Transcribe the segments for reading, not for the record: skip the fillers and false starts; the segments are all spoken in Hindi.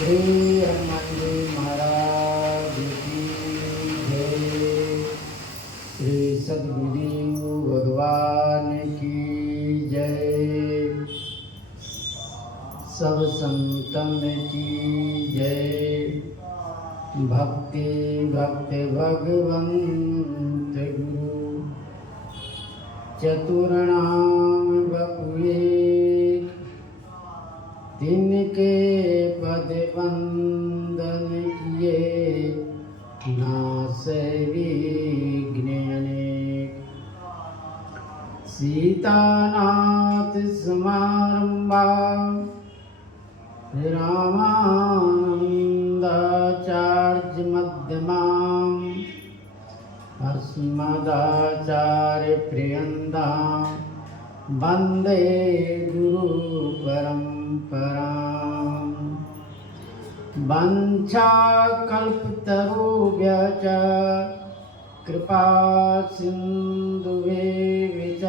श्री हनुमान जी महाराज की जय। श्री सद्गुरुदेव भगवान की जय। सब संतन की जय। भक्ति भक्ति भगवंत गुरु चतुर्णाम बपुए तिनके पद वंदन किए नासै विघ्न अनेक। सीतानाथ समारंभा रामानंदाचार्य मध्यमाम् अस्मदाचार्य पर्यन्तां वन्दे गुरु परम्पराम्। वंशाकल्पतरुभ्यश्च कृपा सिन्धुभ्यः च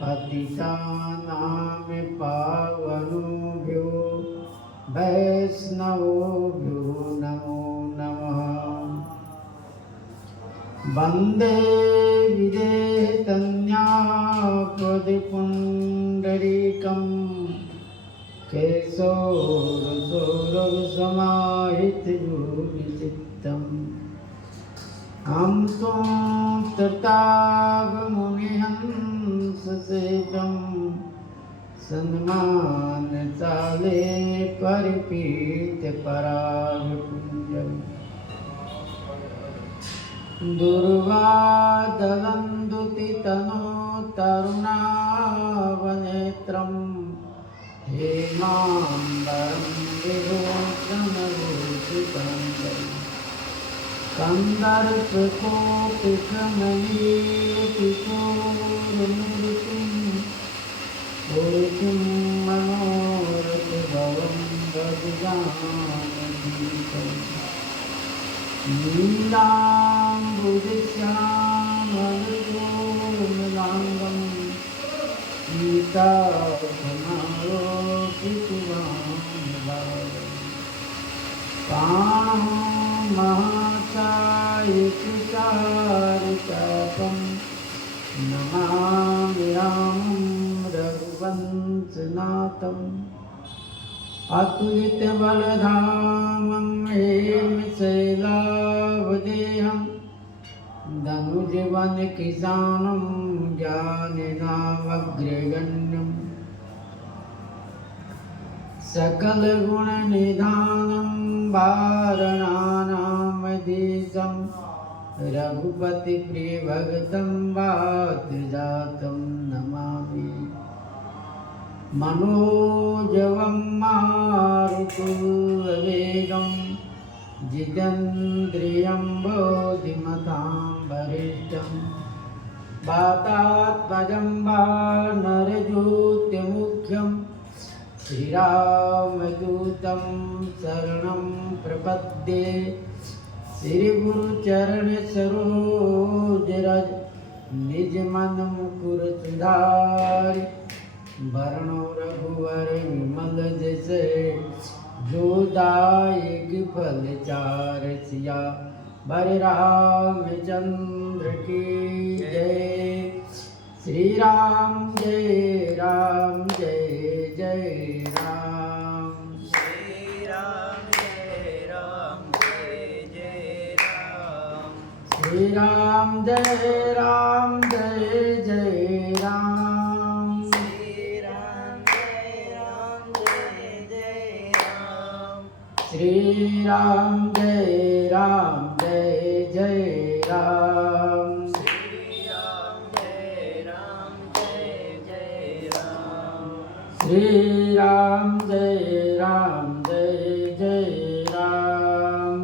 पतितानां पावनेभ्यो वैष्णवेभ्यो नमो नमः। वन्दे विदेहतन्यापदिपुण्डरीकं केशोरसौरभसमाहितयोगिचित्तम्। हम त्वं तृतावमुनिहंससेव्यं सन्मानसाले परिपीतपरागपुञ्जम्। दुर्वादलन्दुतितनो तरुणावनेत्रं हेमाम्बरं विलोचनलोचनं कन्दर्पकोटिकमनीयकिशोरमूर्तिं मूर्तिं मनोरथभवं भजजानकीकम्। नीलाम्बुजश्यामलकोमलाङ्गं सीतासमालोकितवान् पाणो महाकायकुचारितापं नमामि रामं रघुवंशनाथम्। अतुलितबलधामं हेमशैलावदेहं धनुजवनकृशानं ज्ञानिनामग्रगण्यं। सकलगुणनिधानं वारणानामधीशं रघुपतिप्रियभक्तं वातजातं नमामि। मनोजवं मारुतवेगं जितेन्द्रियं बोधिमतां वरिष्ठं। वातात्मजं वानरयूथमुख्यं श्रीरामदूतं शरणं प्रपद्ये। श्रीगुरुचरणसरोजरज निजमन मुकुर सुधारि। वरणो रघुवर विमल जस जोदायक फल चार। सिया वर रामचंद्र की जय। श्री राम जय राम जय जय राम। श्री राम जय राम जय जय राम। श्री राम जय राम जय जय राम। श्री राम जय राम जय जय राम। श्री राम जय राम जय जय राम।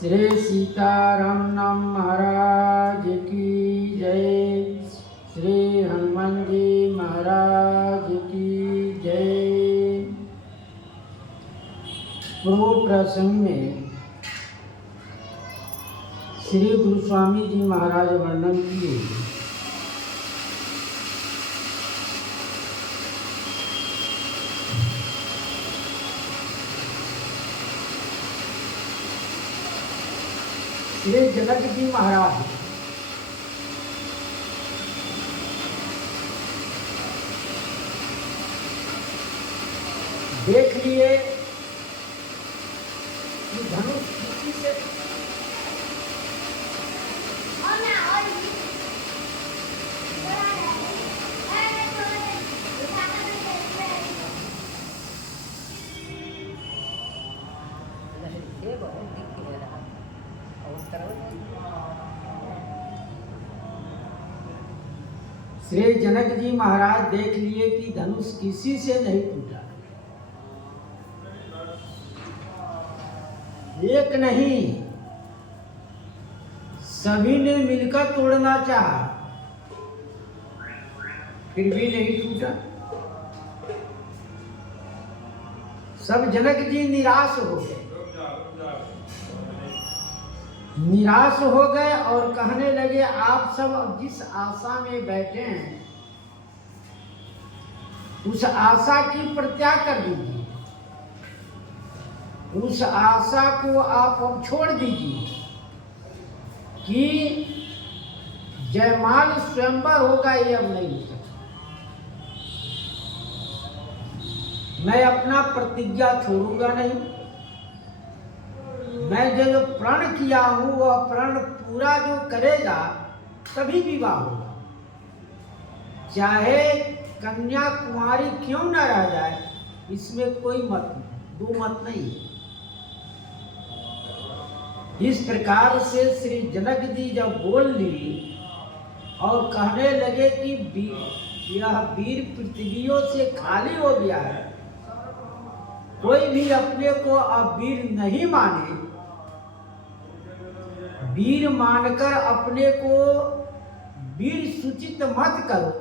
श्री सीताराम नाम महाराज की जय। श्री हनुमान जी महाराज की जय। पूर्व प्रसंग में श्री गुरु स्वामी जी महाराज वर्णन किए श्री जनक जी महाराज देख लिए कि धनुष किसी से श्री जनक जी महाराज देख लिए कि धनुष किसी से नहीं टूटा। एक नहीं, सभी ने मिलकर तोड़ना चाहा, फिर भी नहीं टूटा। सब जनक जी निराश हो गए, निराश हो गए और कहने लगे, आप सब अब जिस आशा में बैठे हैं उस आशा की परित्याग कर दीजिए, उस आशा को आप अब छोड़ दीजिए कि जयमाल स्वयंवर होगा, ये अब नहीं हो सकता। मैं अपना प्रतिज्ञा छोड़ूंगा नहीं, मैं जो प्रण किया हूं वह प्रण पूरा जो करेगा तभी विवाह होगा, चाहे कन्या कुमारी क्यों न रह जाए, इसमें कोई मत नहीं, दो मत नहीं है। इस प्रकार से श्री जनक जी जब बोल ली और कहने लगे कि यह वीर पृथ्वियों से खाली हो गया है, कोई भी अपने को अब वीर नहीं माने, वीर मानकर अपने को वीर सूचित मत करो।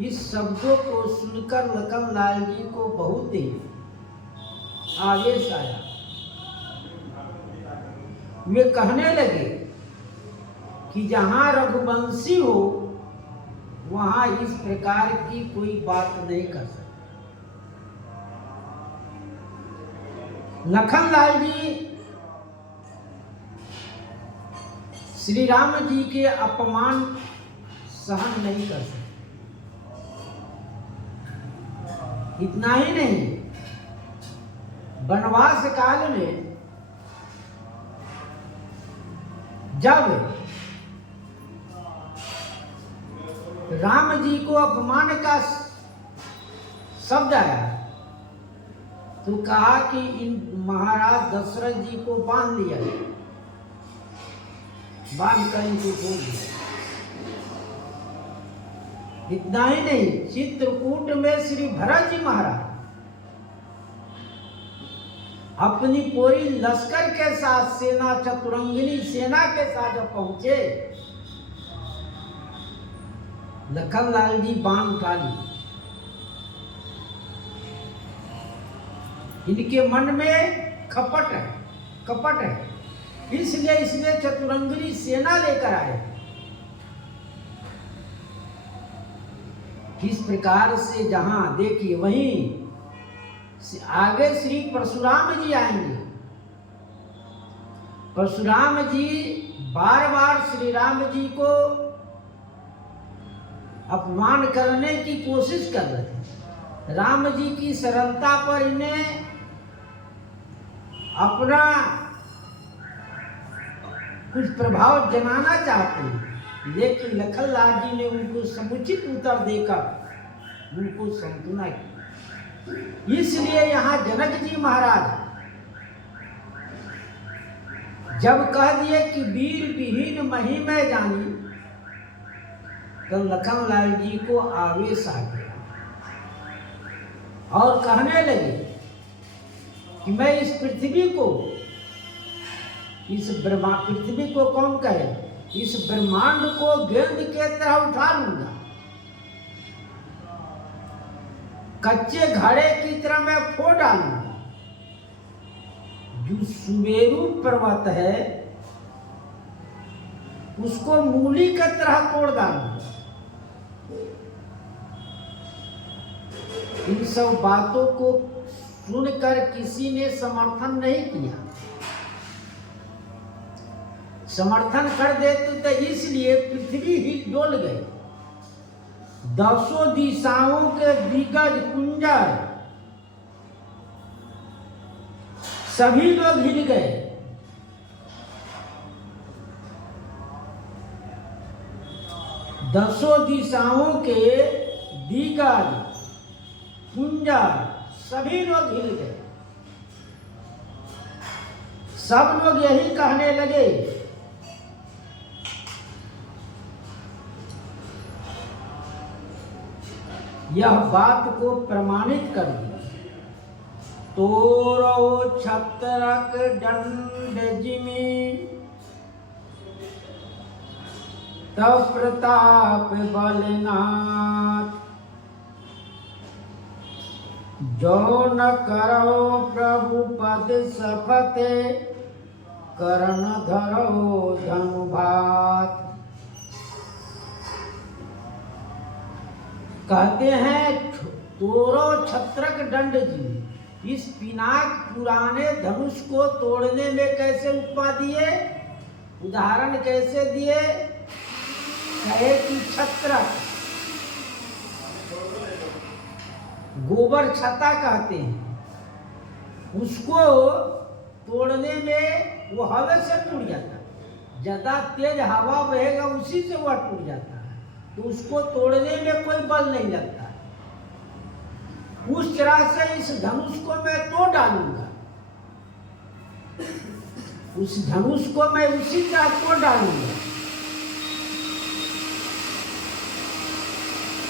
इस शब्दों को सुनकर लखनलाल जी को बहुत ही आवेश आया। वे कहने लगे कि जहां रघुवंशी हो वहां इस प्रकार की कोई बात नहीं कर सकते। लखनलाल जी श्री राम जी के अपमान सहन नहीं कर सकते। इतना ही नहीं, वनवास काल में जब राम जी को अपमान का शब्द आया तो कहा कि इन महाराज दशरथ जी को बांध लिया, बांध कर इनको छोड़ दिया। इतना ही नहीं, चित्रकूट में श्री भरत जी महाराज अपनी पूरी लश्कर के साथ, सेना चतुरंगिनी सेना के साथ जब पहुंचे, लखनलाल जी बाण उठा ली। इनके मन में कपट है, इसलिए इसमें चतुरंगिनी सेना लेकर आए। इस प्रकार से जहां देखिए, वहीं आगे श्री परशुराम जी आएंगे। परशुराम जी बार बार श्री राम जी को अपमान करने की कोशिश कर रहे हैं। राम जी की सरलता पर इन्हें अपना कुछ प्रभाव जमाना चाहते हैं, लेकिन लखनलाल जी ने उनको समुचित उत्तर देकर उनको सांत्वना की। इसलिए यहाँ जनक जी महाराज जब कह दिए कि वीर विहीन मही में जानी, तो लखनलाल जी को आवेश आ गया और कहने लगे कि मैं इस पृथ्वी को, इस पृथ्वी को कौन कहे, इस ब्रह्मांड को गेंद के तरह उठा लूंगा, कच्चे घड़े की तरह मैं फोड़ डालूंगा। जो सुमेरु पर्वत है उसको मूली की तरह तोड़ डालूंगा। इन सब बातों को सुनकर किसी ने समर्थन नहीं किया। समर्थन कर देते तो इसलिए पृथ्वी हिल डोल गई। 10 दिशाओं के दिग्गज कुंजर सभी लोग हिल गए। 10 दिशाओं के दिग्गज कुंजर सभी लोग हिल गए। सब लोग यही कहने लगे, यह बात को प्रमाणित कर दिया। तोरो छत्रक दंड जिमि तव प्रताप बलनाथ, जो न करो प्रभु पद सफते करण धरो धनुभात। कहते हैं तोरो छत्रक दंड जी, इस पिनाक पुराने धनुष को तोड़ने में कैसे उपमा दिए, उदाहरण कैसे दिए। कहे कि छत्रक, गोबर छत्ता कहते हैं, उसको तोड़ने में वो हवा से टूट जाता है। ज्यादा तेज हवा बहेगा उसी से वह टूट जाता है, तो उसको तोड़ने में कोई बल नहीं लगता। उस तरह से इस धनुष को मैं तोड़ डालूंगा, उस धनुष को मैं उसी तरह तोड़ डालूंगा।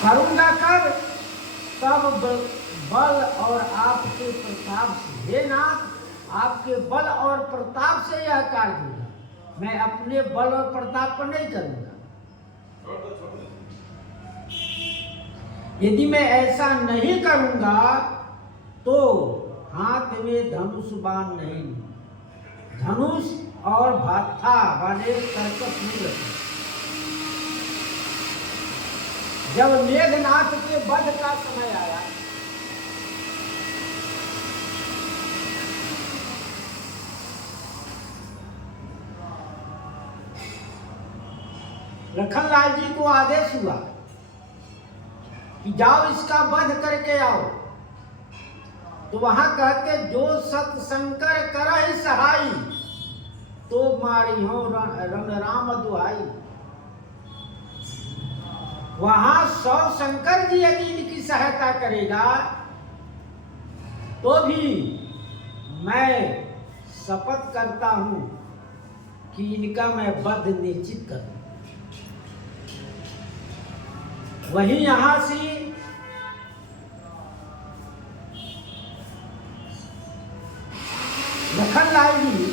करूंगा कब? तब बल और आपके प्रताप से। हे नाथ, आपके बल और प्रताप से यह कार्य होगा, मैं अपने बल और प्रताप पर नहीं करूंगा। यदि मैं ऐसा नहीं करूंगा तो हाथ में धनुष बाण नहीं, धनुष और भाथा वाले कर्कश नहीं रखे। जब मेघनाथ के वध का समय आया, लखनलाल जी को आदेश हुआ कि जाओ इसका वध करके आओ। तो वहां कहते, जो सतशंकर करहि सहाई, तो मारी हो रंग राम दुहाई। वहां 100 शंकर जी यदि इनकी सहायता करेगा तो भी मैं शपथ करता हूं कि इनका मैं वध निश्चित करूं। वही यहां से लखनलाल जी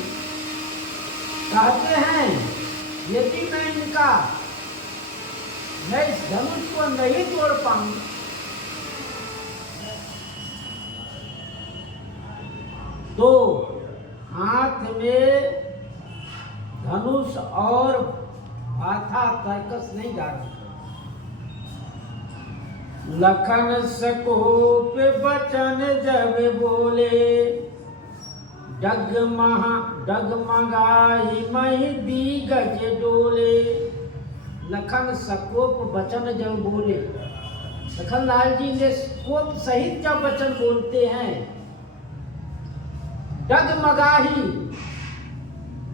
कहते हैं, यदि मैं इस धनुष को नहीं तोड़ पाऊं तो हाथ में धनुष और हाथा तर्कस नहीं डालूंगा। लखन सकोप बचन जब बोले, डगमगाई मही दिग्गज डोले। लखन सकोप वचन जब बोले, लखनलाल जी ने कोप सहित जब वचन बोलते हैं, डगमगाही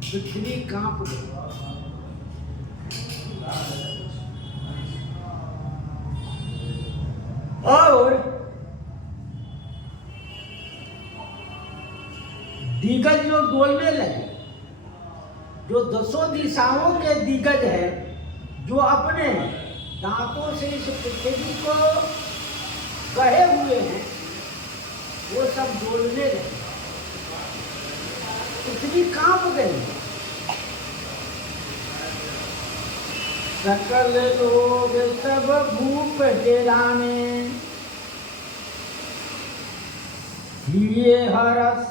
पृथ्वी कांप गई। और दिग्गज लोग डोलने लगे। जो 10 दिशाओं के दिग्गज है, जो अपने दांतों से इस पृथ्वी को कहे हुए हैं, वो सब डोलने लगे। पृथ्वी कांप गई। सकल लोग सब भूप डेराने, हिये हरस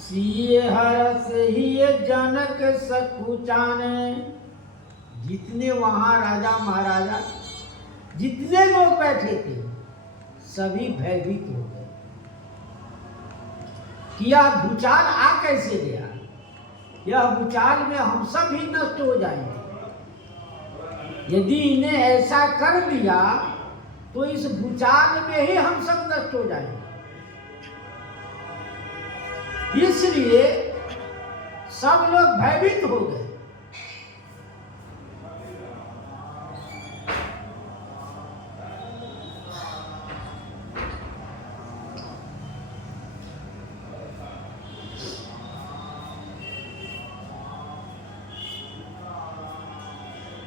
सिए हरस हिये जनक सकुचाने। जितने वहां राजा महाराजा, जितने लोग बैठे थे, सभी भयभीत हो गए। किया भूचाल आ कैसे गया? यह भूचाल में हम सब ही नष्ट हो जाएंगे। यदि इन्हें ऐसा कर दिया तो इस भूचाल में ही हम सब नष्ट हो जाएंगे। इसलिए सब लोग भयभीत हो गए।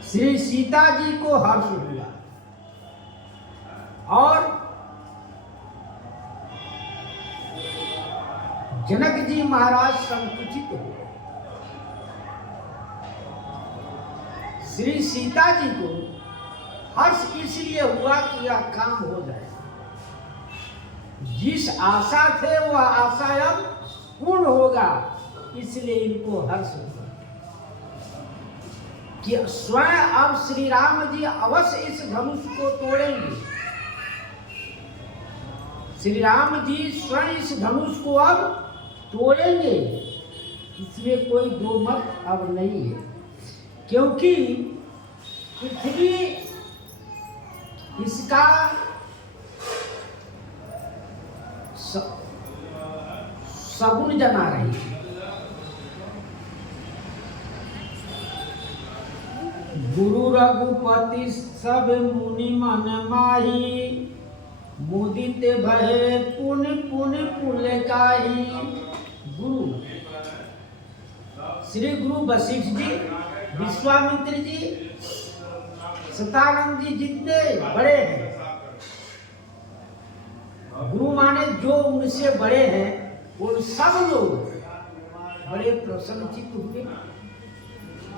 श्री सीता जी को हर्ष हुआ और जनक जी महाराज संकुचित हो। श्री सीता जी को हर्ष इसलिए हुआ कि यह काम हो जाए। जिस आशा थे वह आशा अब पूर्ण होगा, इसलिए इनको हर्ष हुआ कि स्वयं अब श्री राम जी अवश्य इस धनुष को तोड़ेंगे। श्री राम जी स्वयं इस धनुष को अब तोड़ेंगे, इसमें कोई दो मत अब नहीं है। क्योंकि पृथ्वी इसका सगुन जना रही है। गुरु रघुपति सब मुनि मन माही, मुदित भय पुण्य पुण्य पुण्य काही। गुरु श्री गुरु वशिष्ठ जी, विश्वामित्र जी, सतानंद जी जितने बड़े हैं, गुरु माने जो उनसे बड़े हैं, उन सब लोग बड़े प्रसन्नचित्त हुए।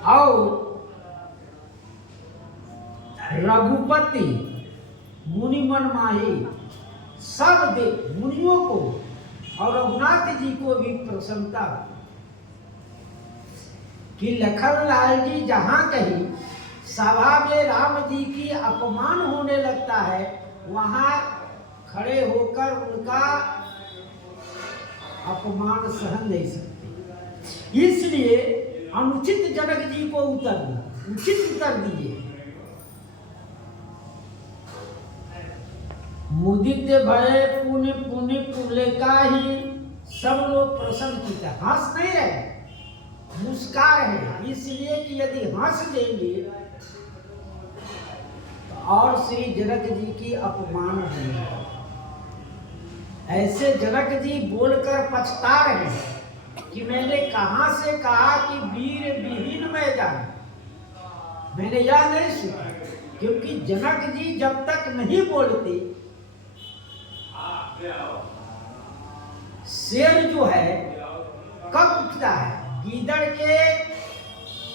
और रघुपति मुनि मन माही, सब मुनियों को और रघुनाथ जी को भी प्रसन्नता कि लखनलाल जी जहां कहीं सभा में राम जी की अपमान होने लगता है, वहां खड़े होकर उनका अपमान सहन नहीं सकते। इसलिए अनुचित जनक जी को उचित उत्तर दिए। मुदित भय पुण्य पुण्य पुण्य का ही, सब लोग प्रसन्न है, हंस नहीं रहे, मुस्का रहे। इसलिए कि यदि हंस देंगे तो और श्री जनक जी की अपमान होगी। ऐसे जनक जी बोलकर पछता रहे हैं कि मैंने कहां से कहा कि वीर विहीन में जाए, मैंने यह नहीं सुना। क्योंकि जनक जी जब तक नहीं बोलते, शेर जो है कब उठता है? गीदड़ के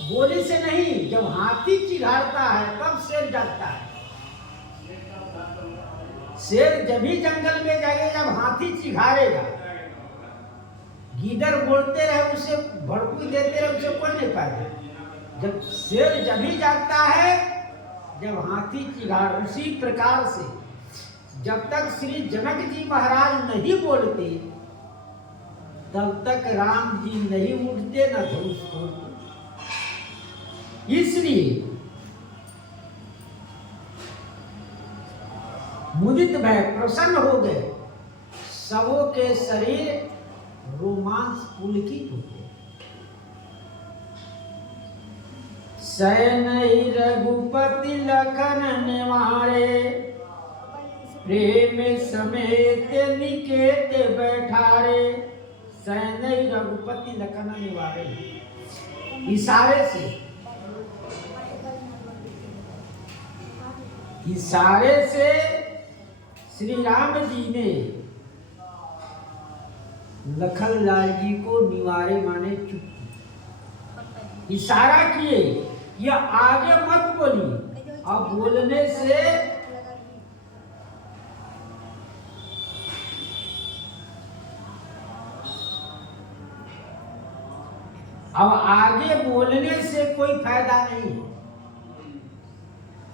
बोले से नहीं, जब हाथी चिढ़ाता है तब शेर जागता है। शेर जब भी जंगल में जाएगा जब हाथी चिढ़ाएगा। गीदड़ बोलते रहे, उसे भड़कू देते रहे, उसे कोई नहीं पाएगा। जब शेर जब भी जागता है जब हाथी चिढ़ाए। उसी प्रकार से जब तक श्री जनक जी महाराज नहीं बोलते तब तक राम जी नहीं उठते, न धनुष तोड़ते। इसलिए मुदित भय प्रसन्न हो गए, सबों के शरीर रोमांच पुलकित होते। सैन रघुपति लखन निवारे, प्रेम समेत निकेत बैठारे। सैन रघुपति लखन निवारे, इशारे से श्री राम जी ने लखनलाल जी को निवारे माने चुप, इशारा किए, यह आगे मत बोली। अब बोलने से अब आगे बोलने से कोई फायदा नहीं है।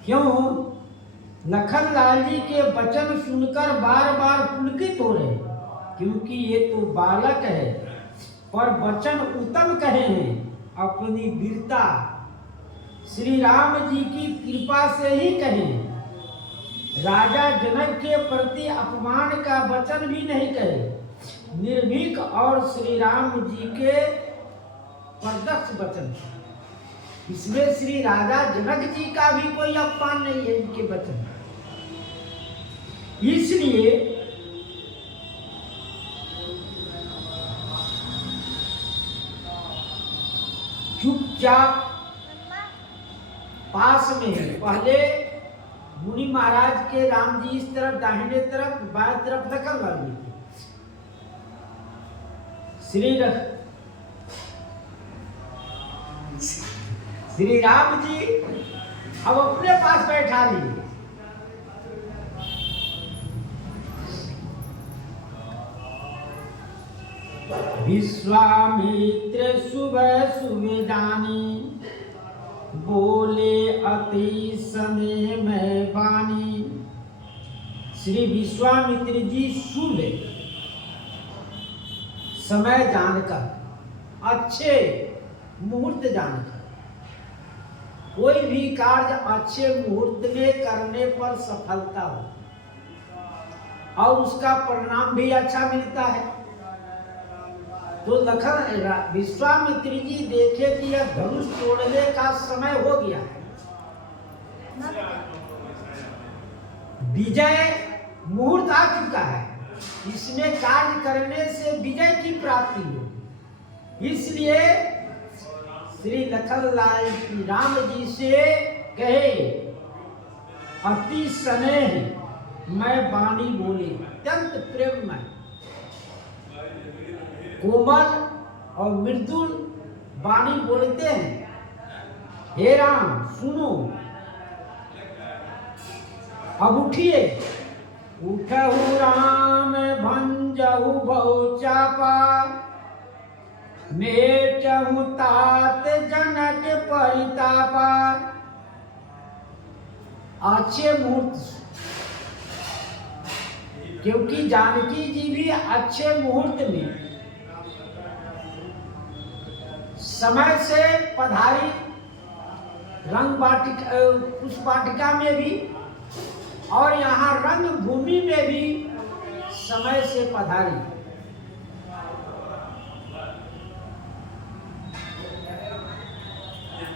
क्यों? लखनलाल जी के वचन सुनकर बार बार पुलकित हो रहे, क्योंकि ये तो बालक है पर वचन उत्तम कहे हैं। अपनी वीरता श्री राम जी की कृपा से ही कहें। राजा जनक के प्रति अपमान का वचन भी नहीं कहे। निर्भीक और श्री राम जी के प्रत्यक्ष वचन, इसमें श्री राजा जनक जी का भी कोई अपमान नहीं है इनके वचन। इसलिए चुपचाप पास में है। पहले मुनि महाराज के राम जी इस तरफ दाहिने तरफ बाएं तरफ दखल वाली थी। श्री राम जी अब अपने पास बैठा लिए। विश्वामित्र सुबह सुवेदानी, बोले अति समय में बानी। श्री विश्वामित्र जी सुबह समय जानकर, अच्छे मुहूर्त जानकर, कोई भी कार्य अच्छे मुहूर्त में करने पर सफलता हो और उसका परिणाम भी अच्छा मिलता है। तो लखन विश्वामित्र जी देखे कि यह धनुष तोड़ने का समय हो गया है, विजय मुहूर्त आ चुका है, इसमें कार्य करने से विजय की प्राप्ति होगी। इसलिए श्री लखनलाल राम जी से कहे, अति स्नेह मैं वाणी बोले, अत्यंत प्रेम में कोमल और मृदुल वाणी बोलते हैं। हे राम सुनो, अब उठिए। उठहु राम भंजहु बहु चापा, मेटहु तात जनक परितापा। अच्छे मुहूर्त, क्योंकि जानकी जी भी अच्छे मुहूर्त में समय से पधारी, रंग वाटिका पुष्प वाटिका में भी और यहाँ रंग भूमि में भी समय से पधारी।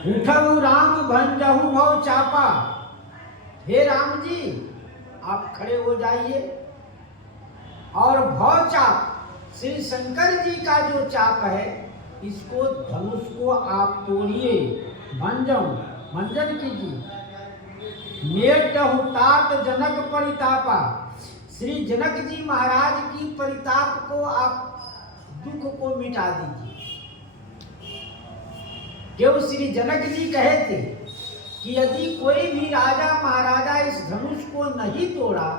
उठहु राम भंजहु भव चापा। हे राम जी आप खड़े हो जाइए और भव चाप, श्री शंकर जी का जो चाप है इसको, धनुष को आप तोड़िए, भंजन कीजिए। मेटहु तात जनक परितापा, श्री जनक जी महाराज की परिताप को आप, दुख को मिटा दीजिए। क्यों श्री जनक जी कहे थे कि यदि कोई भी राजा महाराजा इस धनुष को नहीं तोड़ा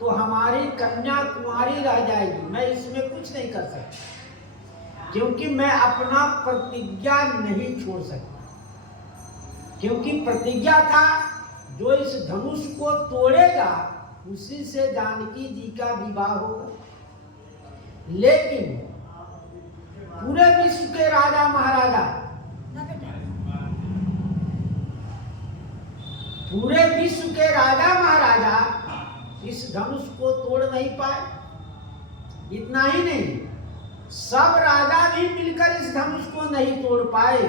तो हमारी कन्या कुंवारी रह जाएगी, मैं इसमें कुछ नहीं कर सकता, क्योंकि मैं अपना प्रतिज्ञा नहीं छोड़ सकता। क्योंकि प्रतिज्ञा था जो इस धनुष को तोड़ेगा उसी से जानकी जी का विवाह होगा। लेकिन पूरे विश्व के राजा महाराजा, पूरे विश्व के राजा महाराजा इस धनुष को तोड़ नहीं पाए। इतना ही नहीं, सब राजा भी मिलकर इस धनुष को नहीं तोड़ पाए।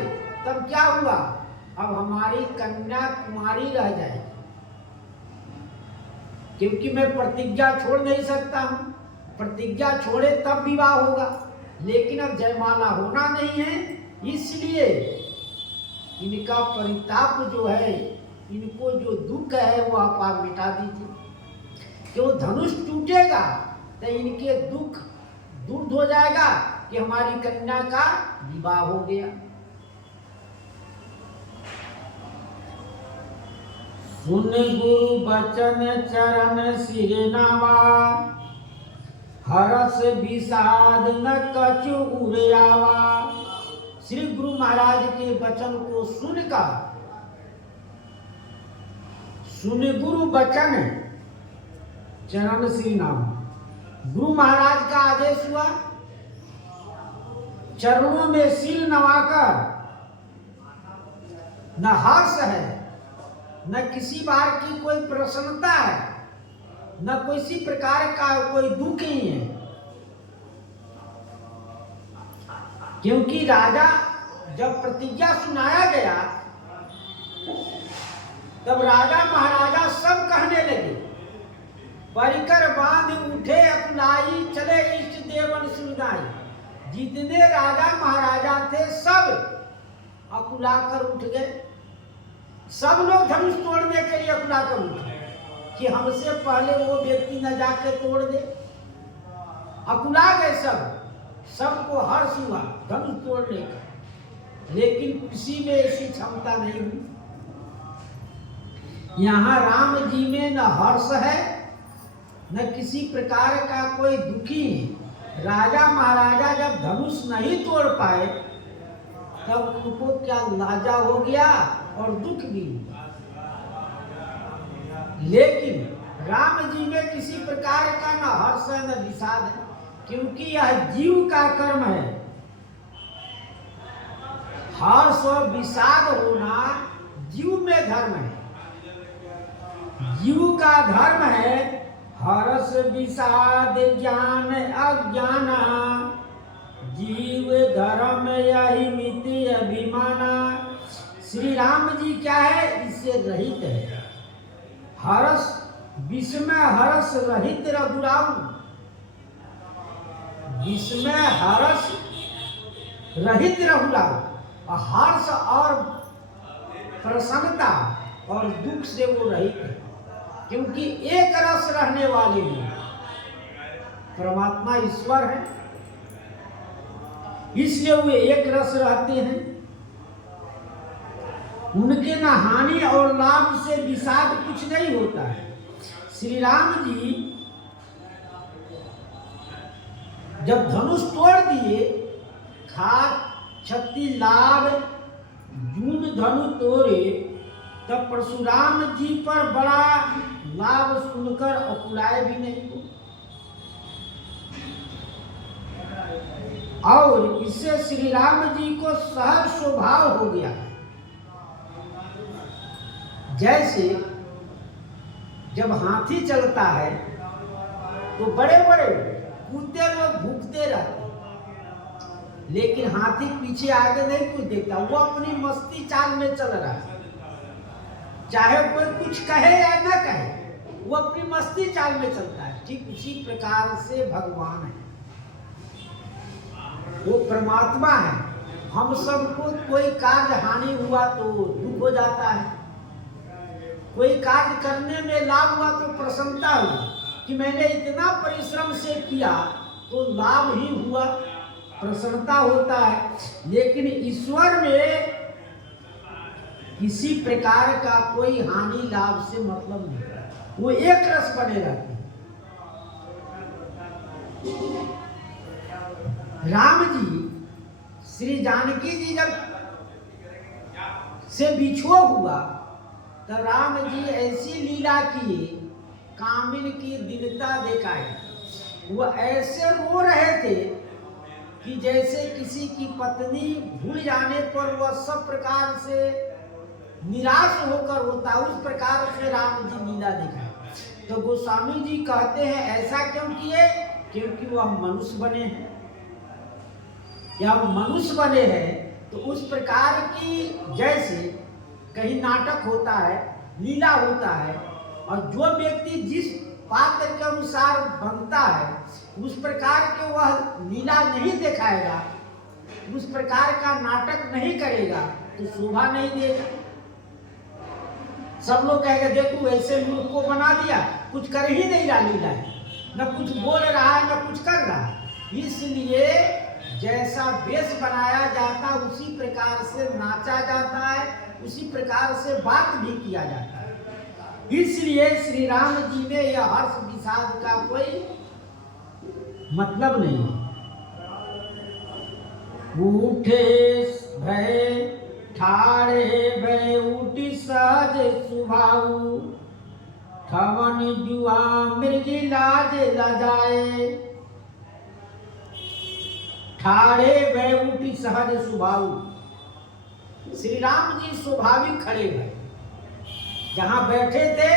तब क्या हुआ? अब हमारी कन्या कुमारी रह जाएगी, क्योंकि मैं प्रतिज्ञा छोड़ नहीं सकता हूं। प्रतिज्ञा छोड़े तब विवाह होगा, लेकिन अब जयमाला होना नहीं है, इसलिए इनका परिताप जो है, इनको जो दुख है वो आप मिटा दीजिए। जो धनुष टूटेगा तो इनके दुख दूर हो जाएगा कि हमारी कन्या का विवाह हो गया। सुन गुरु बचन चरण सिर नावा, हरस विषाद न कछु उड़ावा। श्री गुरु महाराज के वचन को सुनकर, सुन गुरु बचन चरण श्री नाम, गुरु महाराज का आदेश हुआ, चरणों में सिर नवाकर न हर्ष है, न किसी बार की कोई प्रसन्नता है, न किसी प्रकार का कोई दुख ही है। क्योंकि राजा जब प्रतिज्ञा सुनाया गया तब राजा महाराजा सब कहने लगे, परिकर बांध उठे अकुलाई, चले इष्ट देवन सुनाई। जितने राजा महाराजा थे सब अकुला कर उठ गए। सब लोग धनुष तोड़ने के लिए अकुला कर उठे कि हमसे पहले वो व्यक्ति न जाके तोड़ दे। अकुला गए सब, सबको हर्ष हुआ धनुष तोड़ने का, लेकिन किसी में ऐसी क्षमता नहीं हुई। यहाँ राम जी में न हर्ष है, न किसी प्रकार का कोई दुखी है। राजा महाराजा जब धनुष नहीं तोड़ पाए तब उनको क्या लाजा हो गया और दुख भी हुआ। लेकिन राम जी में किसी प्रकार का न हर्ष है न विषाद है, क्योंकि यह जीव का कर्म है। हर्ष और विषाद होना जीव में धर्म है। जीव का धर्म है हर्ष विषाद ज्ञान अज्ञान, जीव धर्म यही मिति अभिमाना। श्री राम जी क्या है, इससे रहित है। हर्ष विस्मय हर्ष रहित रघुराम, विस्मय हर्ष रहित रघुराम। हर्ष और प्रसन्नता और दुख से वो रहित है, क्योंकि एक रस रहने वाले हैं। परमात्मा ईश्वर है, इसलिए वे एक रस रहते हैं। उनके न हानि और लाभ से विषाद कुछ नहीं होता है। श्री राम जी जब धनुष तोड़ दिए, खाक क्षति लाभ जून धनु तोड़े, तब परशुराम जी पर बड़ा लाभ सुनकर अकुलाए भी नहीं हो। और इससे श्री राम जी को सहज स्वभाव हो गया। जैसे जब हाथी चलता है तो बड़े बड़े कूदते लोग भूखते रहते, लेकिन हाथी पीछे आगे नहीं कूद देता, वो अपनी मस्ती चाल में चल रहा है। चाहे कोई कुछ कहे या न कहे, वो अपनी मस्ती चाल में चलता है। ठीक उसी प्रकार से भगवान है, वो परमात्मा है। हम सबको कोई कार्य हानि हुआ तो दुख हो जाता है, कोई कार्य करने में लाभ हुआ तो प्रसन्नता हुई कि मैंने इतना परिश्रम से किया तो लाभ ही हुआ, प्रसन्नता होता है। लेकिन ईश्वर में किसी प्रकार का कोई हानि लाभ से मतलब नहीं, वो एक रस बने रहते हैं। राम जी श्री जानकी जी जब से बिछुआ हुआ तो राम जी ऐसी लीला किए, कामिन की दीनता दिखाई। वो ऐसे रो रहे थे कि जैसे किसी की पत्नी भूल जाने पर वह सब प्रकार से निराश होकर होता, उस प्रकार से राम जी लीला दिखाए। तो गोस्वामी जी कहते हैं ऐसा क्यों किए, क्योंकि वह मनुष्य बने हैं। या मनुष्य बने हैं तो उस प्रकार की, जैसे कहीं नाटक होता है, लीला होता है, और जो व्यक्ति जिस पात्र के अनुसार बनता है उस प्रकार के वह लीला नहीं दिखाएगा, उस प्रकार का नाटक नहीं करेगा तो शोभा नहीं देगा। सब लोग कहेंगे देखो ऐसे मूर्ख को बना दिया, कुछ कर ही नहीं रहा लीला है, न कुछ बोल रहा है न कुछ कर रहा है। इसलिए जैसा वेश बनाया जाता उसी प्रकार से नाचा जाता है, उसी प्रकार से बात भी किया जाता है। इसलिए श्री राम जी में यह हर्ष विषाद का कोई मतलब नहीं। उठे भय ठाड़े भय उठी सहज सुभाऊ, ठवन जुआ मृगी लाज लजाए। ठाड़े भय उठी सहज सुभाऊ, श्री राम जी स्वाभाविक खड़े हुए, जहां बैठे थे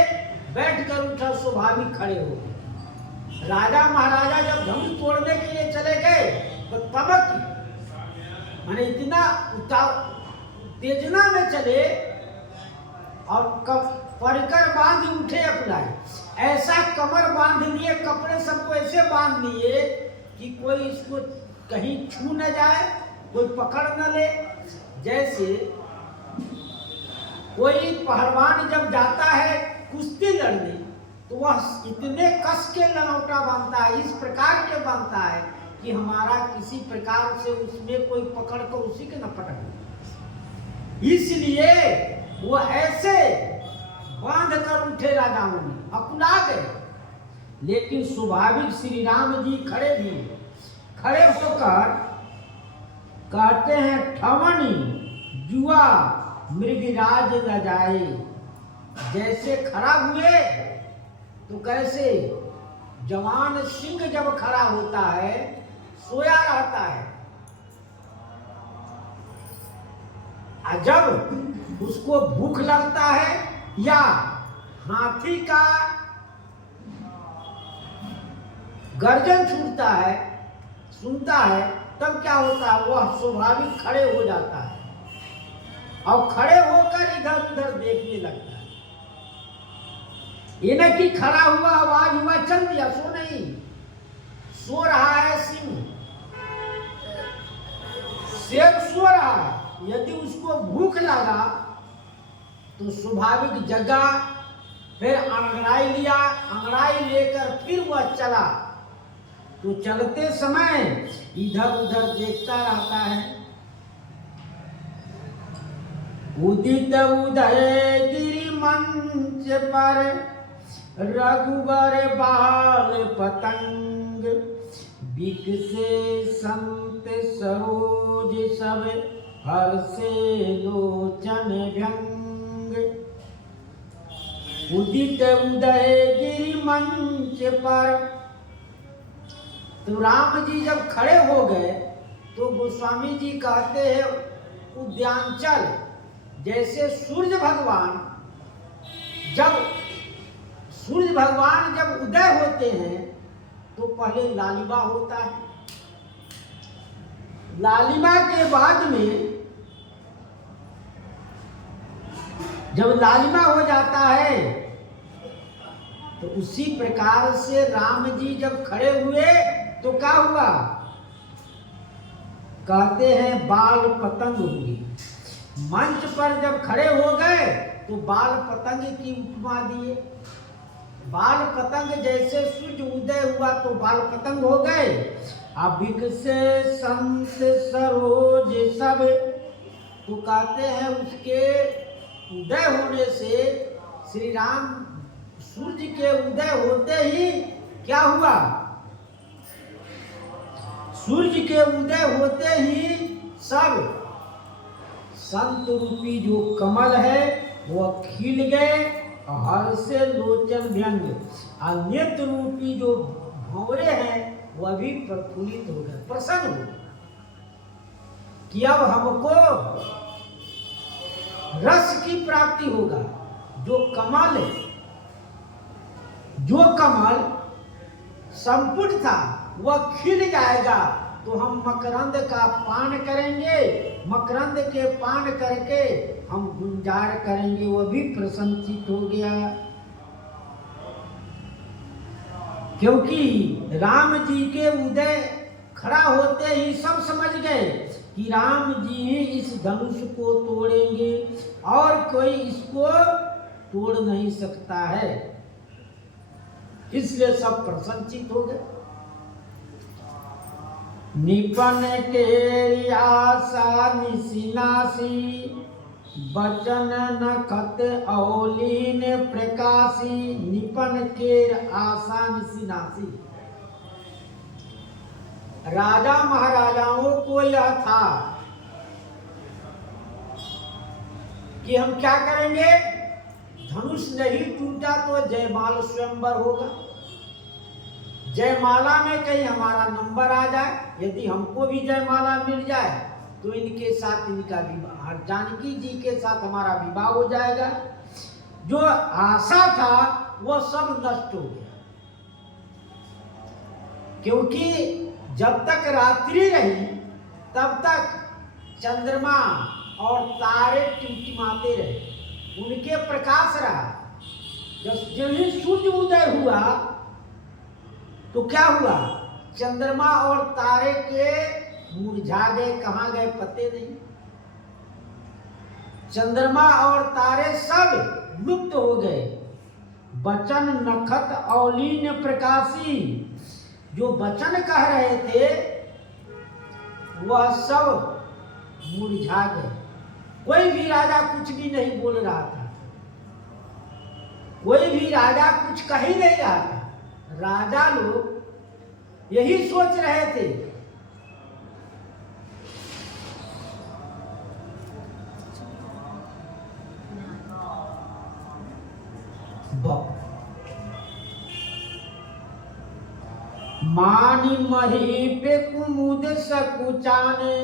बैठकर उठा स्वाभाविक खड़े हो गए। राजा महाराजा जब धनुष तोड़ने के लिए चले गए तो तबक माने इतना उत्तेजना में चले और परिकर बांध उठे अपना, ऐसा कमर बांध लिए, कपड़े सबको ऐसे बांध लिए कि कोई इसको कहीं छू न जाए, कोई पकड़ न ले। जैसे कोई पहलवान जब जाता है कुश्ती लड़ने तो वह इतने कस के लंगोटा बांधता है, इस प्रकार के बांधता है कि हमारा किसी प्रकार से उसमें कोई पकड़ कर उसी के न पटक। इसलिए वो ऐसे बांध कर उठे राजाओं ने, अकुला गए। लेकिन स्वाभाविक श्री राम जी खड़े भी, खड़े होकर कहते हैं ठवनी जुआ मृगराज न जाए। जैसे खड़ा हुए तो कैसे जवान सिंह जब खड़ा होता है सोया रहता है, और जब उसको भूख लगता है या हाथी का गर्जन छूटता है, सुनता है, तब क्या होता है, वह स्वाभाविक खड़े हो जाता है और खड़े होकर इधर उधर देखने लगता है। ये न कि खड़ा हुआ आवाज हुआ चल दिया, सो नहीं, सो रहा है सिंह, शेर सो रहा है। यदि उसको भूख लगा तो स्वाभाविक जगह, फिर अंगड़ाई लिया, अंगड़ाई लेकर फिर वह चला। तो चलते समय इधर उधर देखता रहता है। उदित उदय गिरि मंच पर रघुबर बाल पतंग, बिकसे संत सरोज सब हर्षे लोचन व्यंग। उदित उदय गिरि मंच पर, तो राम जी जब खड़े हो गए तो गोस्वामी जी कहते हैं उद्यांचल, जैसे सूर्य भगवान जब उदय होते हैं तो पहले लालिमा होता है, लालिमा के बाद में जब लालिमा हो जाता है तो उसी प्रकार से राम जी जब खड़े हुए तो क्या हुआ, कहते हैं बाल पतंग हुई। मंच पर जब खड़े हो गए तो बाल पतंग की उपमा दिए। बाल पतंग जैसे सूर्य उदय हुआ तो बाल पतंग हो गए। अब विकसे संत सरोज सब, तो कहते हैं उसके उदय होने से श्री राम, सूर्य के उदय होते ही क्या हुआ, सूर्य के उदय होते ही सब संत रूपी जो कमल है वह खिल गए, हर से लोचन व्यंग, और नेत्र रूपी जो भंवरे हैं वह भी प्रफुल्लित हो गए, प्रसन्न हो गए कि अब हमको रस की प्राप्ति होगा। जो कमल संपुट था वह खिल जाएगा, तो हम मकरंद का पान करेंगे, मकरंद के पान करके हम गुंजार करेंगे। वह भी प्रसन्नचित हो गया, क्योंकि राम जी के उदय खड़ा होते ही सब समझ गए कि राम जी ही इस धनुष को तोड़ेंगे और कोई इसको तोड़ नहीं सकता है, इसलिए सब प्रसन्नचित हो गए। निपन के आशा निशिनासी, बचन नखत औलीन प्रकाशी। निपन के आशा निशिनासी, राजा महाराजाओं को यह था कि हम क्या करेंगे, धनुष नहीं टूटा तो जयमाल स्वयंवर होगा, जयमाला में कहीं हमारा नंबर आ जाए, यदि हमको भी जयमाला मिल जाए तो इनके साथ इनका विवाह, जानकी जी के साथ हमारा विवाह हो जाएगा। जो आशा था वो सब नष्ट हो गया, क्योंकि जब तक रात्रि रही तब तक चंद्रमा और तारे टिमटिमाते रहे, उनके प्रकाश रहा। जब ही सूर्य उदय हुआ तो क्या हुआ, चंद्रमा और तारे के मुरझा गए, कहां गए पते नहीं। चंद्रमा और तारे सब लुप्त हो गए। बचन नखत औलीन प्रकाशी, जो वचन कह रहे थे वह सब मुरझा गए। कोई भी राजा कुछ भी नहीं बोल रहा था, कोई भी राजा कुछ कह ही नहीं रहा था। राजा लोग यही सोच रहे थे मानी मही पे कुमुद सकुचाने,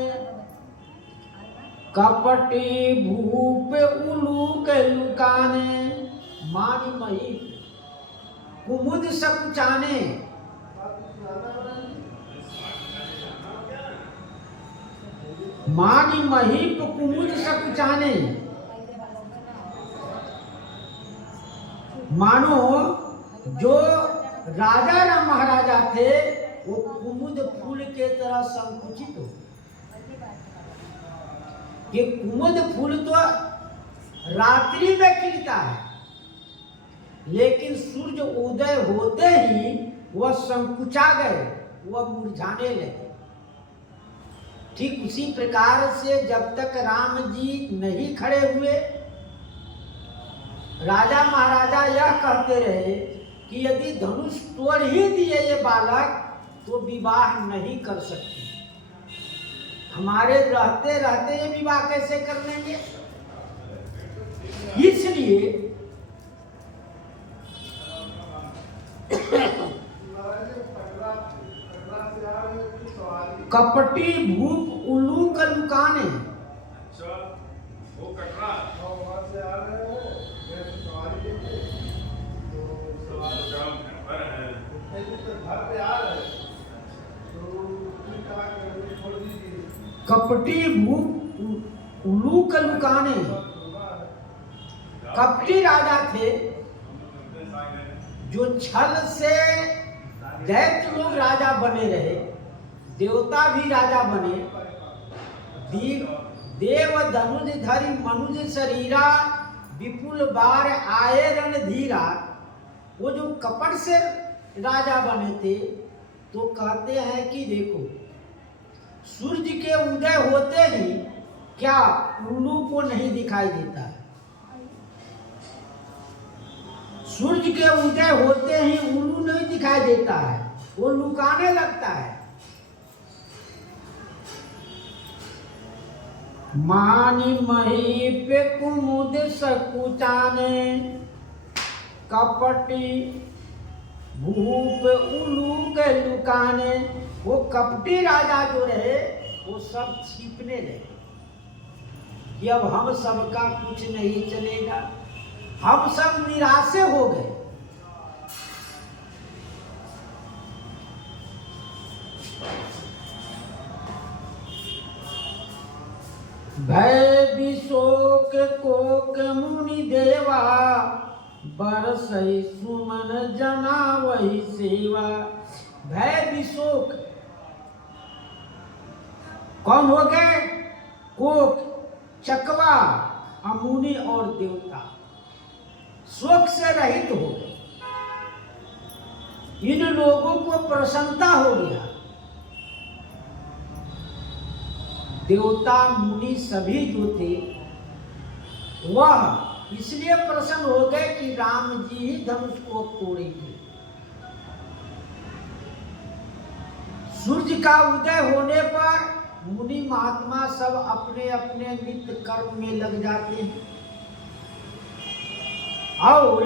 कपटी भूप उलू के लुकाने। मानी मही कुमुद सकुचाने, मानी महीप कुमुद सकुचाने, मानो जो राजा राम महाराजा थे वो कुमुद फूल के तरह संकुचित हो। ये कुमुद फूल तो रात्रि में खिलता है, लेकिन सूर्य उदय होते ही वह संकुचा गए, वह मुरझाने लगे। ठीक उसी प्रकार से जब तक राम जी नहीं खड़े हुए, राजा महाराजा यह कहते रहे कि यदि धनुष तोड़ ही दिए ये बालक तो विवाह नहीं कर सकते। हमारे रहते रहते ये विवाह कैसे कर लेंगे। इसलिए कपटी भूप उल्लू का लुकाने, कपटी भूप उल्लू का लुकाने। कपटी राजा थे जो छल से दैत्य लोग राजा बने रहे, देवता भी राजा बने। देव धनुज धरि मनुज शरीरा, विपुल बार आए रण धीरा। वो जो कपट से राजा बने थे, तो कहते हैं कि देखो सूर्य के उदय होते ही क्या उल्लू को नहीं दिखाई देता है। सूर्य के उदय होते ही उल्लू नहीं दिखाई देता है, वो लुकाने लगता है। मानी मही पे कुमुद सकुचाने, कपटी भूप उल्लू के लुकाने। वो कपटी राजा जो रहे वो सब छिपने लगे कि अब हम सबका कुछ नहीं चलेगा, हम सब निराशे हो गए। भय विशोक कोक मुनि देवा, बरसई सुमन जना वही सेवा। भय विशोक कौन हो गए, कोक चकवा अमुनि और देवता शोक से रहित हो गए। इन लोगों को प्रसन्नता हो गया। देवता मुनि सभी जो थे वह इसलिए प्रसन्न हो गए कि राम जी ही धनुष को तोड़ेंगे। सूर्य का उदय होने पर मुनि महात्मा सब अपने अपने नित्य कर्म में लग जाते हैं और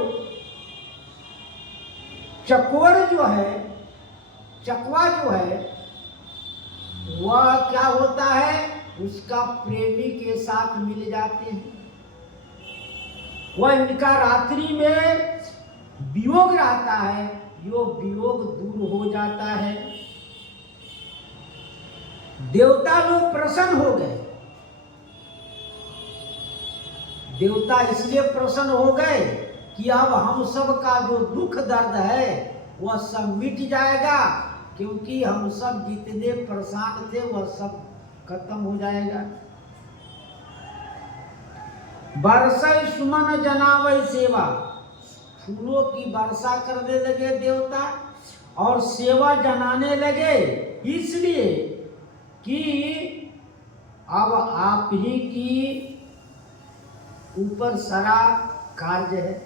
चकोर जो है, चकवा जो है, वह क्या होता है, उसका प्रेमी के साथ मिल जाते हैं। वह इनका रात्रि में वियोग रहता है, यो वियोग दूर हो जाता है। देवता लोग प्रसन्न हो गए। देवता इसलिए प्रसन्न हो गए कि अब हम सब का जो दुख दर्द है वह सब मिट जाएगा, क्योंकि हम सब जितने परेशान थे वह सब खत्म हो जाएगा। बरसई सुमन जनावई सेवा, फूलों की वर्षा करने लगे देवता और सेवा जनाने लगे, इसलिए कि अब आप ही की ऊपर सारा कार्य है।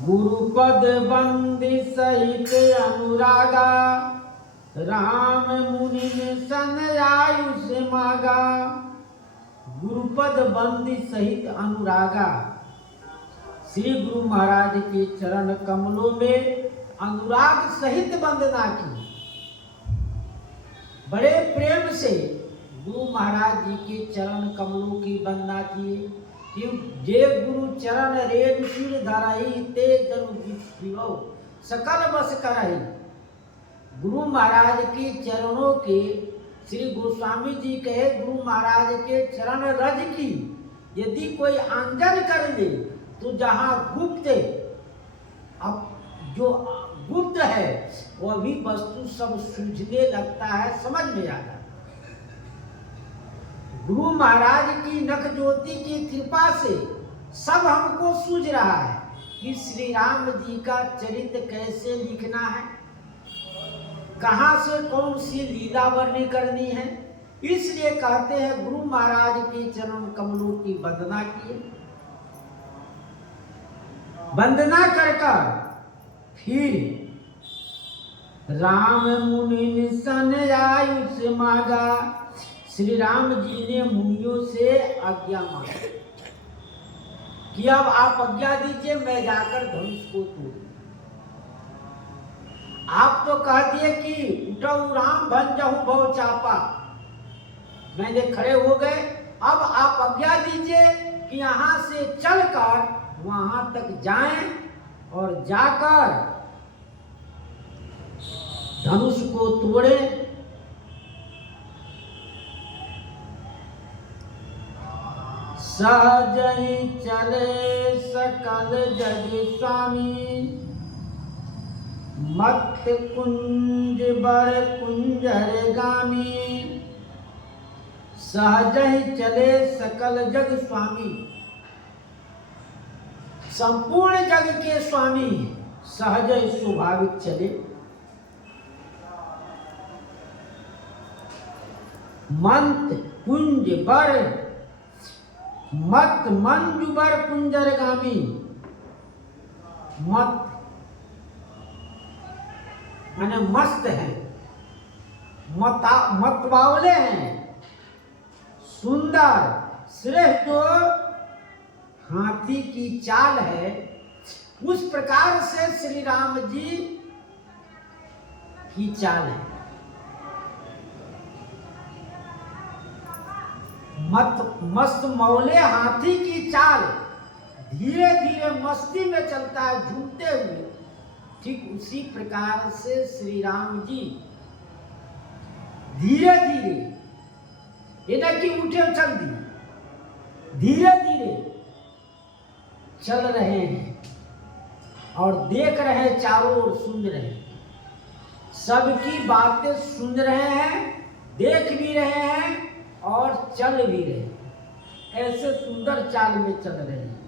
गुरुपद बंदी सहित अनुरागा, राम मुनि ने सन आयुष मागा। गुरुपद बंदी सहित अनुरागा, श्री गुरु महाराज के चरण कमलों में अनुराग सहित वंदना की। बड़े प्रेम से गुरु महाराज जी के चरण कमलों की वंदना किए कि जे गुरु चरण रेण सिर धरहि ते जनु विभो सकल बस करहि। गुरु महाराज के चरणों के, श्री गोस्वामी जी कहे गुरु महाराज के चरण रज की यदि कोई आंजन कर ले तो जहाँ गुप्त, अब जो गुप्त है वह भी वस्तु सब सूझने लगता है, समझ में आता है। गुरु महाराज की नख ज्योति की कृपा से सब हमको सूझ रहा है कि श्री राम जी का चरित्र कैसे लिखना है, कहाँ से कौन सी लीला वर्णन करनी है। इसलिए कहते हैं गुरु महाराज के चरण कमलों की वंदना किए। वंदना कर फिर राम मुनि सन आयुष मांगा, श्री राम जी ने मुनियों से आज्ञा मांगी कि अब आप आज्ञा दीजिए मैं जाकर धनुष को तोड़। आप तो कह दिए कि उठो राम बन जाऊं भव चापा, मैंने खड़े हो गए। अब आप आज्ञा दीजिए कि यहां से चलकर वहां तक जाएं और जाकर धनुष को तोड़े। सहजहि चले सकल जग स्वामी, मत कुंज बर कुंजर गामी। सहजहि चले सकल जग स्वामी, संपूर्ण जग के स्वामी सहज स्वाभाविक चले। मंत कुंज बर मत मंजु बर कुंजर गामी। मत माने मस्त है, मतवावले हैं, सुंदर श्रेष्ठ जो हाथी की चाल है उस प्रकार से श्री राम जी की चाल है। मस्त मौले हाथी की चाल, धीरे धीरे मस्ती में चलता है झूमते हुए, ठीक उसी प्रकार से श्री राम जी धीरे धीरे, ये ना कि उठे चल दिए, धीरे धीरे चल रहे हैं और देख रहे हैं, चारों ओर सुन रहे हैं, सबकी बातें सुन रहे हैं, देख भी रहे हैं और चल भी रहे हैं। ऐसे सुंदर चाल में चल रहे हैं।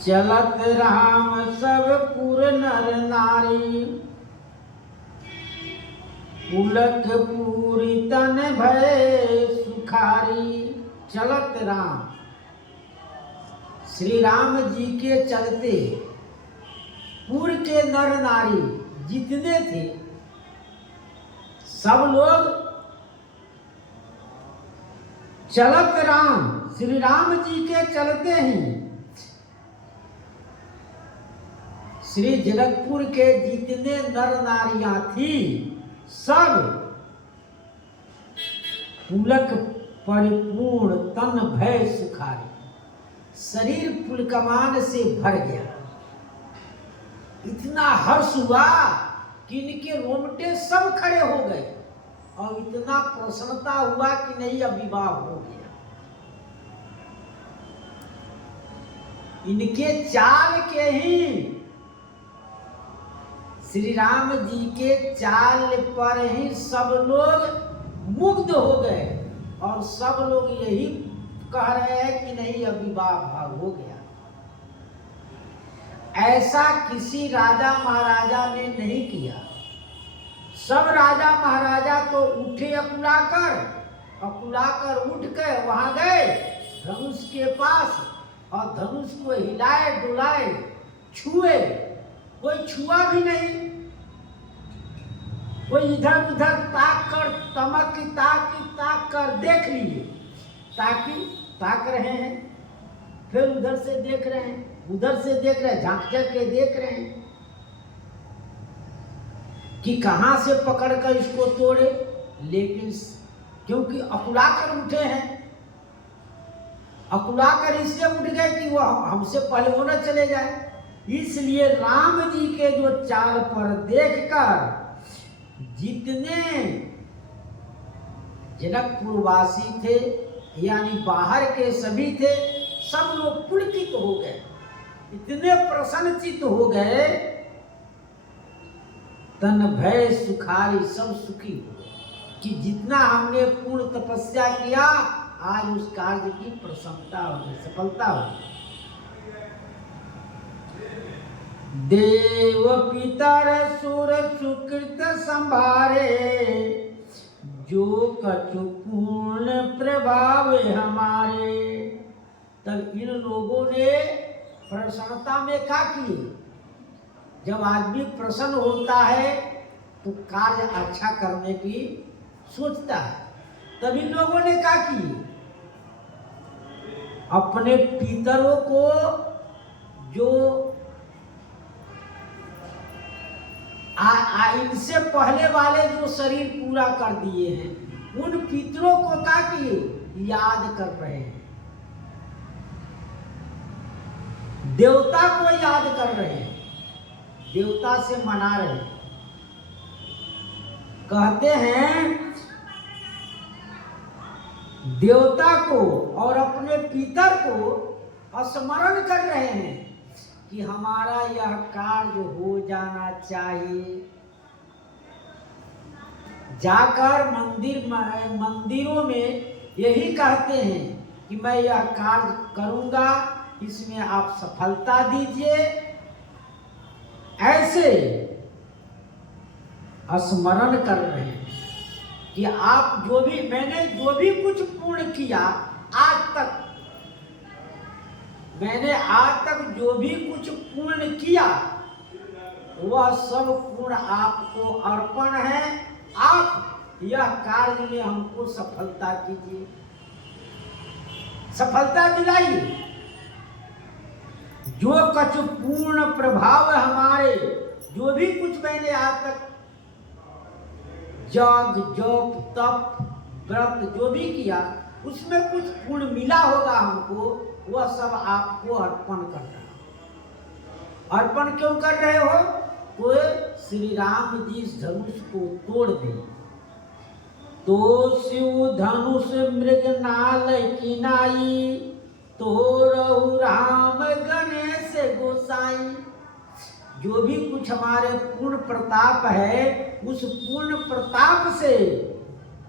चलत राम सब पुर नर नारी, पुलक पूरी तन भय सुखारी। चलत राम, श्री राम जी के चलते पूर्व के नर नारी जितने थे सब लोग चलत राम, श्री राम जी के चलते ही श्री जनकपुर के जितने नर नारियां थी सब पुलक परिपूर्ण तन भय सुखारी, शरीर पुलकमान से भर गया। इतना हर्ष हुआ कि इनके रोमटे सब खड़े हो गए और इतना प्रसन्नता हुआ कि नहीं अब विवाह हो गया। इनके चाल के ही श्री राम जी के चाल पर ही सब लोग मुग्ध हो गए और सब लोग यही कह रहे हैं कि नहीं अब विवाह भाव हो गया। ऐसा किसी राजा महाराजा ने नहीं किया। सब राजा महाराजा तो उठे अकुलाकर उठ के वहां गए धनुष के पास और धनुष को हिलाए डुलाए छुए, कोई छुआ भी नहीं। कोई इधर उधर ताक कर देख लिए, ताक रहे हैं, फिर उधर से देख रहे हैं, उधर से देख रहे हैं, झांक के देख रहे हैं कि कहां से पकड़कर इसको तोड़े। लेकिन क्योंकि अकुलाकर उठे हैं, अकुलाकर इससे उठ गए कि वह हमसे पहले वो न चले जाए, इसलिए राम जी के जो चाल पर देखकर जितने जनकपुरवासी थे यानी बाहर के सभी थे, सब लोग पुलकित हो गए, इतने प्रसन्नचित हो गए, तन भय सुखारी, सब सुखी हो गए कि जितना हमने पूर्ण तपस्या किया आज उस कार्य की प्रसन्नता हो गई, सफलता हो गई। देव पितर सुर सुकृत संभारे, जो कछु पूर्ण प्रभाव हमारे। तब इन लोगों ने प्रसन्नता में क्या किए? जब आदमी प्रसन्न होता है तो कार्य अच्छा करने की सोचता है। तब इन लोगों ने क्या किए? अपने पितरों को जो इनसे पहले वाले जो शरीर पूरा कर दिए हैं, उन पितरों को क्या किए? याद कर रहे हैं, देवता को याद कर रहे हैं, देवता से मना रहे हैं। कहते हैं देवता को और अपने पितर को स्मरण कर रहे हैं कि हमारा यह कार्य हो जाना चाहिए। जाकर मंदिरों में यही कहते हैं कि मैं यह कार्य करूंगा, इसमें आप सफलता दीजिए। ऐसे स्मरण कर रहे हैं कि आप मैंने जो भी कुछ पूर्ण किया आज तक, मैंने आज तक जो भी कुछ पूर्ण किया वह सब पूर्ण आपको अर्पण है। आप यह कार्य में हमको सफलता कीजिए, सफलता दिलाइए। जो कछु पूर्ण प्रभाव हमारे, जो भी कुछ मैंने आज तक जग जप तप व्रत जो भी किया उसमें कुछ पूर्ण मिला होगा हमको, वह सब आपको अर्पण कर रहा हूं। अर्पण क्यों कर रहे हो? तो श्री राम जी इस धनुष को तोड़ दे तो शिव धनुष मृग नाल किनाई, तो राम गणेश गोसाई। जो भी कुछ हमारे पूर्ण प्रताप है, उस पूर्ण प्रताप से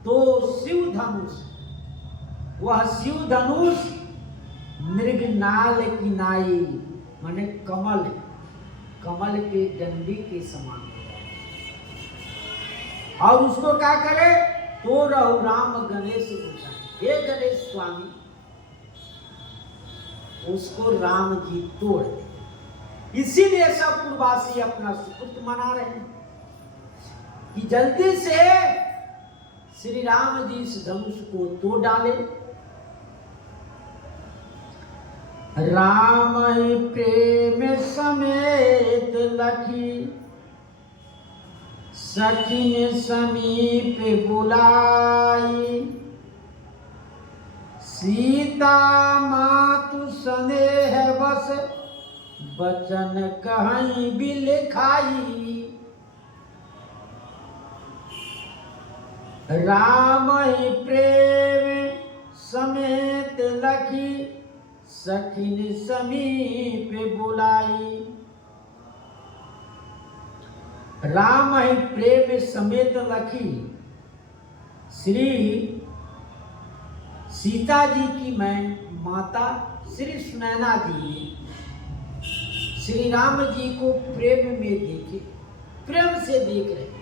तो शिव धनुष, वह शिव धनुष मृग नाल की नाई माने कमल के डंडी के समान, और उसको क्या करे? तो रहु राम गणेश गोसाई, हे गणेश स्वामी, उसको राम जी तोड़ दे। इसीलिए सब पूर्ववासी अपना सुकृत मना रहे हैं कि जल्दी से श्री राम जी इस धनुष को तोड़ डाले। राम ही प्रेम समेत लखी सखिन समीप बुलाई। सीता मातु स्नेह बस बचन कहीं भी लिखाई। राम ही प्रेम समेत लखी सखिन समीप बुलाई। राम ही प्रेम समेत लखी, श्री सीता जी की मैं माता श्री सुनैना जी श्री राम जी को प्रेम में देखे, प्रेम से देख रहे हैं,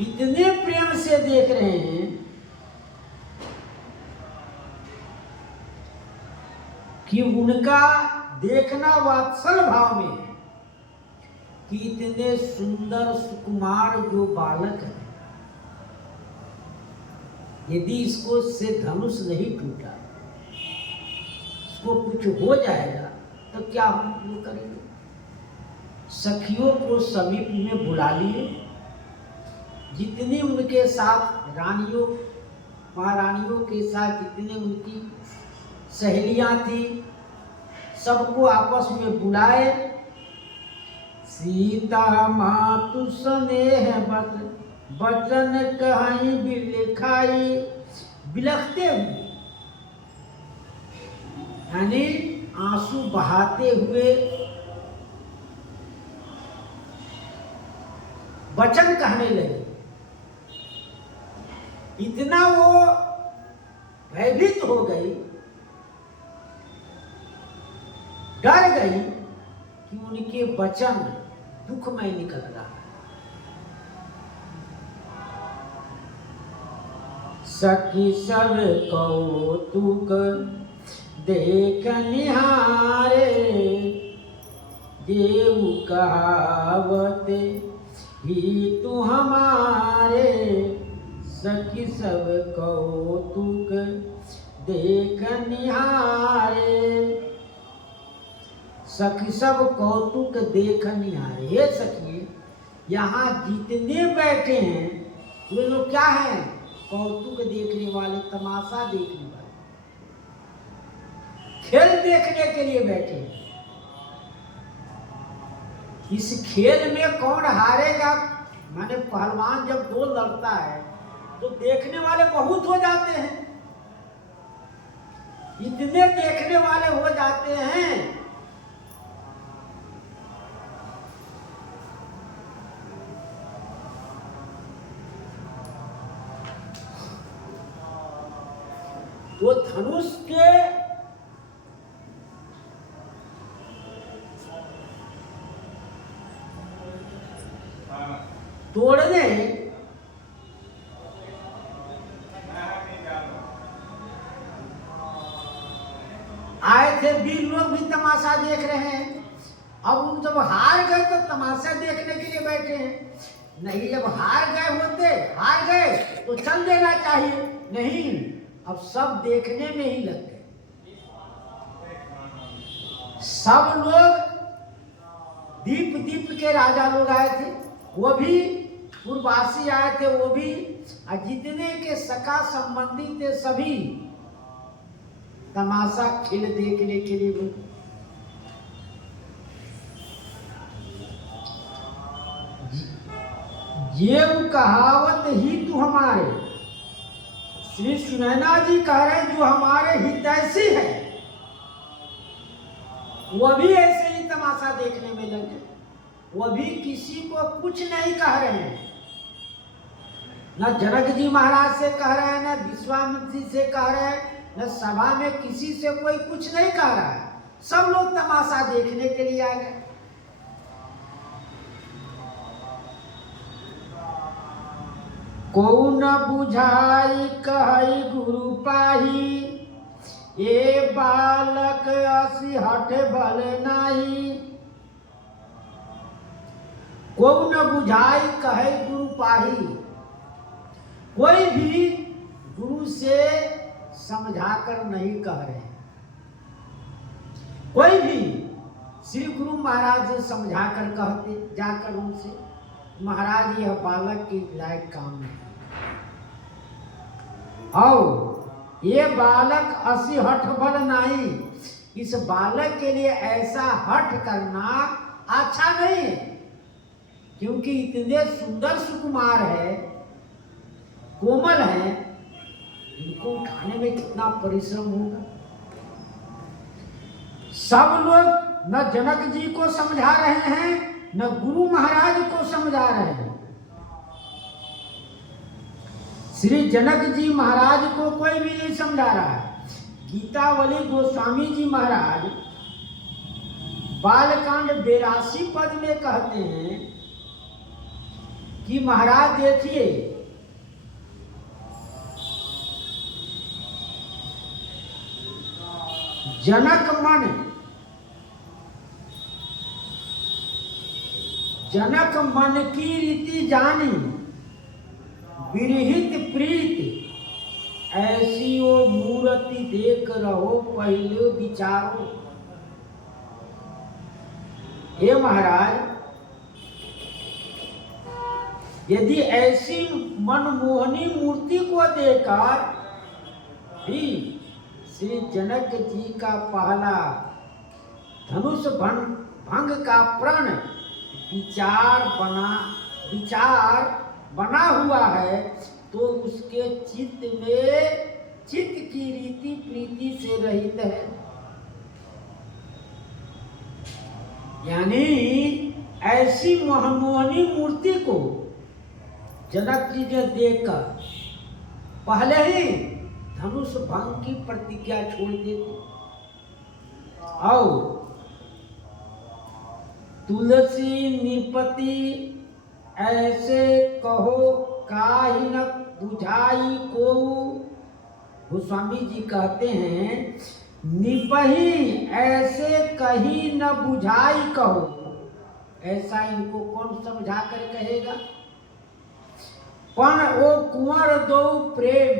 इतने प्रेम से देख रहे हैं कि उनका देखना वात्सल भाव में है कि इतने सुंदर सुकुमार जो बालक है, यदि इसको से धनुष नहीं टूटा, इसको कुछ हो जाएगा तो क्या हम लोग करेंगे। सखियों को समीप में बुला लिए, जितनी उनके साथ रानियों महारानियों के साथ जितने उनकी सहेलियां थी, सबको आपस में बुलाए। सीता मातु स्नेह बचन कहीं भी लिखाई। बिलखते हुए यानी आंसू बहाते हुए वचन कहने लगे। इतना वो भयभीत हो गई, डर गई कि उनके वचन दुखमय निकल रहा है। सखी सब कौतुक देख निहारे, देव कहावत ही तू हमारे। सखी सब कौतुक देख निहारे, सखी सब कौतुक देख निहारे। हे सखी, यहाँ जितने बैठे हैं वे लोग क्या हैं? कौतुक देखने वाले, तमाशा देखने वाले, खेल देखने के लिए बैठे हैं। इस खेल में कौन हारेगा? माने पहलवान जब दो लड़ता है तो देखने वाले बहुत हो जाते हैं, इतने देखने वाले हो जाते हैं तो धनुष के तोड़ने आए थे वीर लोग भी तमाशा देख रहे हैं। अब उन जब हार गए तो तमाशा देखने के लिए बैठे हैं। नहीं, जब हार गए तो चल देना चाहिए। नहीं, अब सब देखने में ही लग गए। सब लोग दीप के राजा लोग आए थे, वो भी पूर्ववासी आए थे, वो भी, और जितने के सका संबंधी थे सभी तमाशा खेल देखने के लिए। ये कहावत ही तू हमारे, श्री सुनैना जी कह रहे हैं जो हमारे हितैषी है, वह भी ऐसे ही तमाशा देखने में लगे। वह भी किसी को कुछ नहीं कह रहे हैं, न जनक जी महाराज से कह रहे हैं, न विश्वामित्र जी से कह रहे हैं, न सभा में किसी से कोई कुछ नहीं कह रहा है। सब लोग तमाशा देखने के लिए आ गए। कौन बुझाई कहि गुरु पाही, ए बालक असी हठ बल नाही। कौन बुझाई कहे गुरु पाही, कोई भी गुरु से समझाकर नहीं कह रहे हैं। कोई भी श्री गुरु महाराज समझा कर कहते जाकर उनसे, महाराज यह बालक के लायक काम नहीं, और ये बालक असी हठ बल नहीं, इस बालक के लिए ऐसा हठ करना अच्छा नहीं है, क्योंकि इतने सुंदर सुकुमार है, कोमल है, इनको उठाने में कितना परिश्रम होगा। सब लोग न जनक जी को समझा रहे हैं, न गुरु महाराज को समझा रहे हैं। श्री जनक जी महाराज को कोई भी नहीं समझा रहा है। गीतावली गोस्वामी जी महाराज बालकांड 82 पद में कहते हैं कि महाराज देखिए, जनक मन की रीति जानी, विरहित प्रीत ऐसी वो मूर्ति देख रहो पहले विचारो। हे महाराज, यदि ऐसी मनमोहनी मूर्ति को देखकर भी श्री जनक जी का पहला धनुष भंग का प्रण विचार बना हुआ है, तो उसके चित्त की रीति प्रीति से रहित है। यानी ऐसी मनमोहनी मूर्ति को जनक जी ने देखकर पहले ही धनुष भंग की प्रतिज्ञा छोड़ देते, और तुलसी निपति ऐसे कहो काहि न बुझाई को। गोस्वामी जी कहते हैं, निपही ऐसे कही न बुझाई कहो, ऐसा इनको कौन समझा कर कहेगा। पण ओ कुंवर दो प्रेम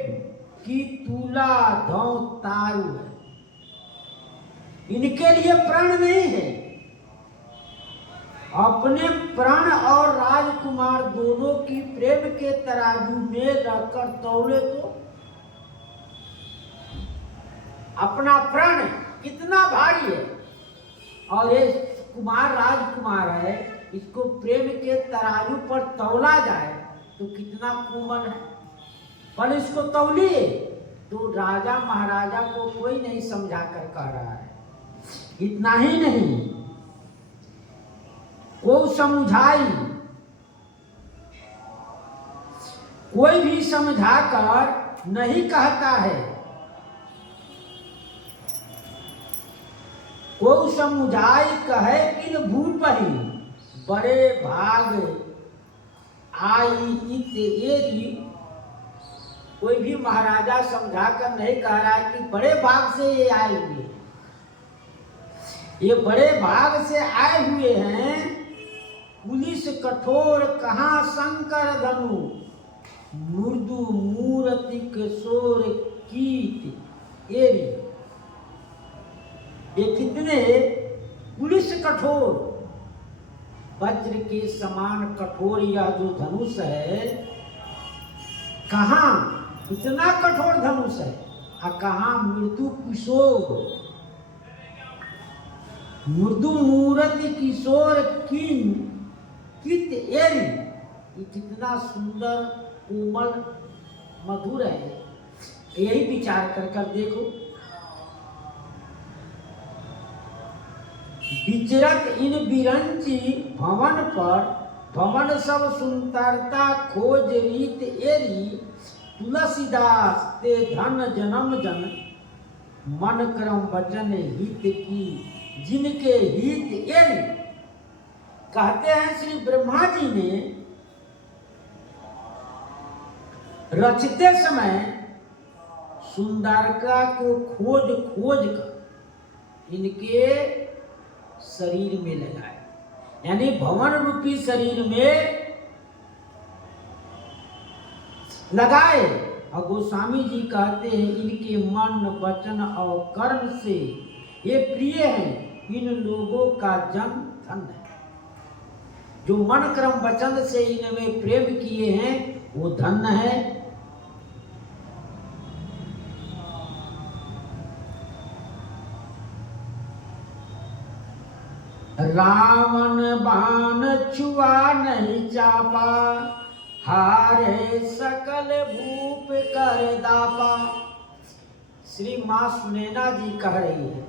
की तुला धौ तारू है, इनके लिए प्रण नहीं है। अपने प्राण और राजकुमार दोनों की प्रेम के तराजू में रखकर तौले तो अपना प्राण कितना भारी है, और ये कुमार राजकुमार है, इसको प्रेम के तराजू पर तौला जाए तो कितना कोमल है। पर इसको तौलिए तो राजा महाराजा को कोई नहीं समझा कर कह रहा है। इतना ही नहीं, को समझाई, कोई भी समझाकर नहीं कहता है। को समझाई कहे किन भूपहि, बड़े भाग आई इत एरी। कोई भी महाराजा समझाकर नहीं कह रहा है कि बड़े भाग से ये आए हुए, ये बड़े भाग से आए हुए हैं। पुलिस कठोर कहाँ शंकर धनु, मृदु मूर्ति किशोर कीट एरी। ये कितने पुलिस कठोर, वज्र के समान कठोर यह जो धनुष है, कहाँ इतना कठोर धनुष है, और कहाँ मृदु किशोर, मृदु मूर्ति किशोर कित एरी। ये कितना सुंदर कोमल मधुर है, यही विचार कर देखो। विचरत इन बिरंची भवन पर, भवन सब सुंदरता खोज रीत एरी। तुलसीदास ते धन जन्म जन, मन करम वचन हित की जिनके हित एरी। कहते हैं श्री ब्रह्मा जी ने रचते समय सुंदरता को खोज कर इनके शरीर में लगाए, यानी भवन रूपी शरीर में लगाए। और गोस्वामी जी कहते हैं, इनके मन वचन और कर्म से ये प्रिय हैं, इन लोगों का जन्म धन्य है। जो मन क्रम वचन से इनमें प्रेम किए हैं वो धन्य है। रावण बाण छुआ नहीं चापा, हारे सकल भूप कर दापा। श्री मां सुनैना जी कह रही है,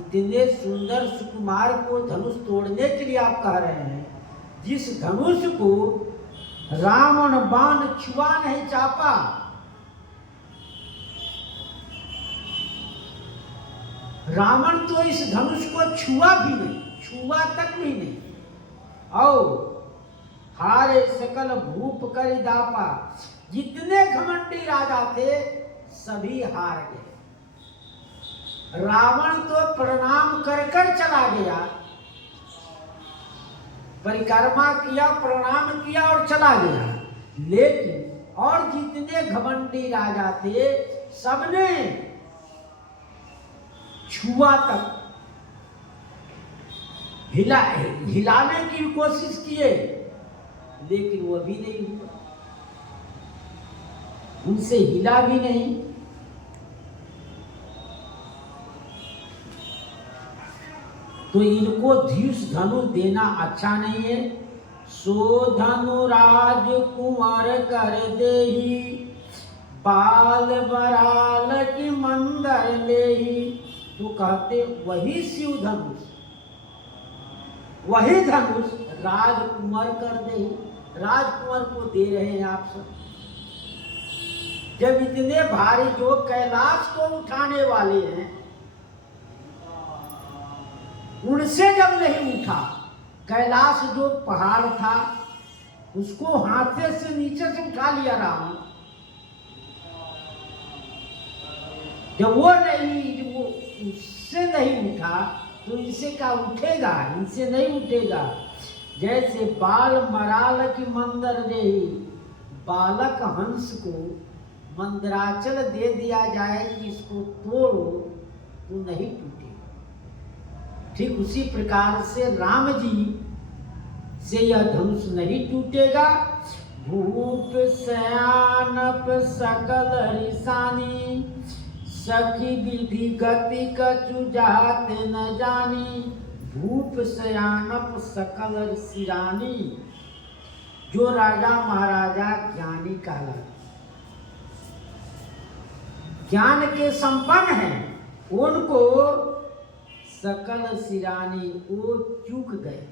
इतने सुंदर सुकुमार को धनुष तोड़ने के लिए आप कह रहे हैं, जिस धनुष को रावण बाण छुआ नहीं चापा। रावण तो इस धनुष को छुआ भी नहीं, छुआ तक भी नहीं। और हारे सकल भूप कर दापा, जितने घमंडी राजा थे सभी हार गए। रावण तो प्रणाम कर कर चला गया, परिक्रमा किया, प्रणाम किया और चला गया। लेकिन और जितने घमंडी राजा थे सबने छुआ तक हिलाने की कोशिश किए, लेकिन वो भी नहीं हुआ, उनसे हिला भी नहीं। तो इनको धीस धनु देना अच्छा नहीं है। सो धनु राज कुंवर कर देही, बाल बराल की मंदर लेही। तो कहते वही शिव धनुष, वही धनुष राजकुंवर कर दे। राजकुंवर को दे रहे हैं आप सब। जब इतने भारी जो कैलाश को उठाने वाले हैं, उनसे जब नहीं उठा, कैलाश जो पहाड़ था उसको हाथे से नीचे से उठा लिया राम। जब वो नहीं, वो उससे नहीं उठा तो इनसे क्या उठेगा? इनसे नहीं उठेगा। जैसे बाल मराल की मंदर दे, बालक हंस को मंदराचल दे दिया जाए कि इसको तोड़ो तो नहीं टूटेगा, ठीक उसी प्रकार से राम जी से यह धनुष नहीं टूटेगा। भूप सयानप सकल रिसानी, सखी विधि गति कछु जात न जानी। भूप सयानप सकल सिरानी, जो राजा महाराजा ज्ञानी कहलाते, ज्ञान के संपन्न हैं, उनको सकल सिरानी वो चूक गए,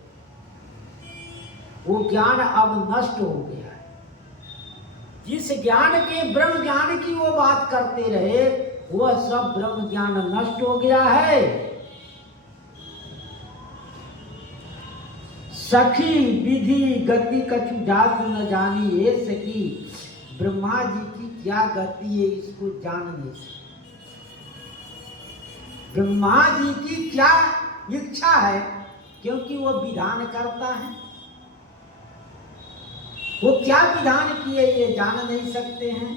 वो ज्ञान अब नष्ट हो गया है। जिस ज्ञान के ब्रह्म ज्ञान की वो बात करते रहे, वह सब ब्रह्म ज्ञान नष्ट हो गया है। सखी विधि गति कछु जात न जानी, ये सखी ब्रह्मा जी की क्या गति है इसको जान नहीं सकते। ब्रह्मा जी की क्या इच्छा है, क्योंकि वो विधान करता है, वो क्या विधान किए ये जान नहीं सकते हैं।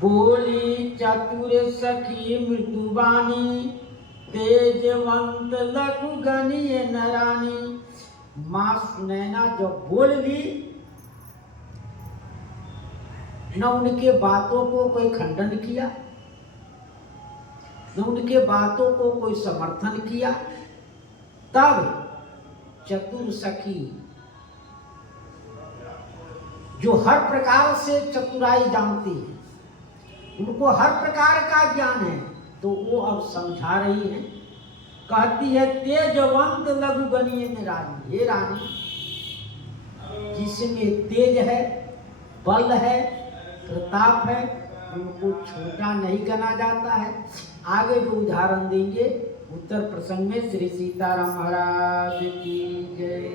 बोली चतुर सखी मृदुबानी, तेजवंत लघु गणीय नरानी। मां सुनैना जब बोल ली, न उनके बातों को कोई खंडन किया, न उनके बातों को कोई समर्थन किया। तब चतुर सखी, जो हर प्रकार से चतुराई जानती है, उनको हर प्रकार का ज्ञान है, तो वो अब समझा रही है। कहती है तेजवंत लघु गणीय रानी, हे रानी जिसमें तेज है, बल है, प्रताप है, उनको छोटा नहीं गना जाता है। आगे जो उदाहरण देंगे उत्तर प्रसंग में। श्री सीताराम महाराज की जय।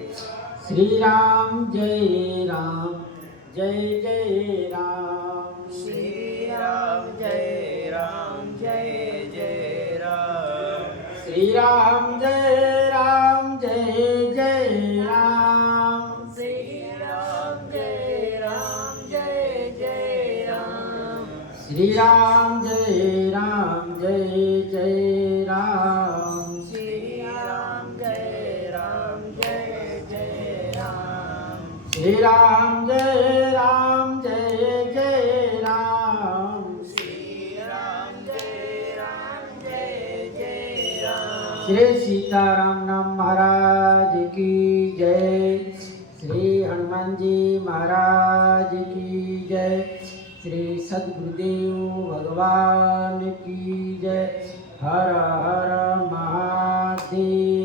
श्री राम जय राम, जय जय राम। श्री राम जय राम, जय जय राम। श्री राम जय राम, जय जय राम। श्री राम जय राम, जय जय राम। श्री राम जय जय राम। श्री राम जय जय राम। श्री राम जय जय राम। श्री राम जय जय राम। श्री सीताराम नाम महाराज की जय। श्री हनुमान जी महाराज की जय। श्री सद्गुरुदेव भगवान की जय। हर हर महादेव।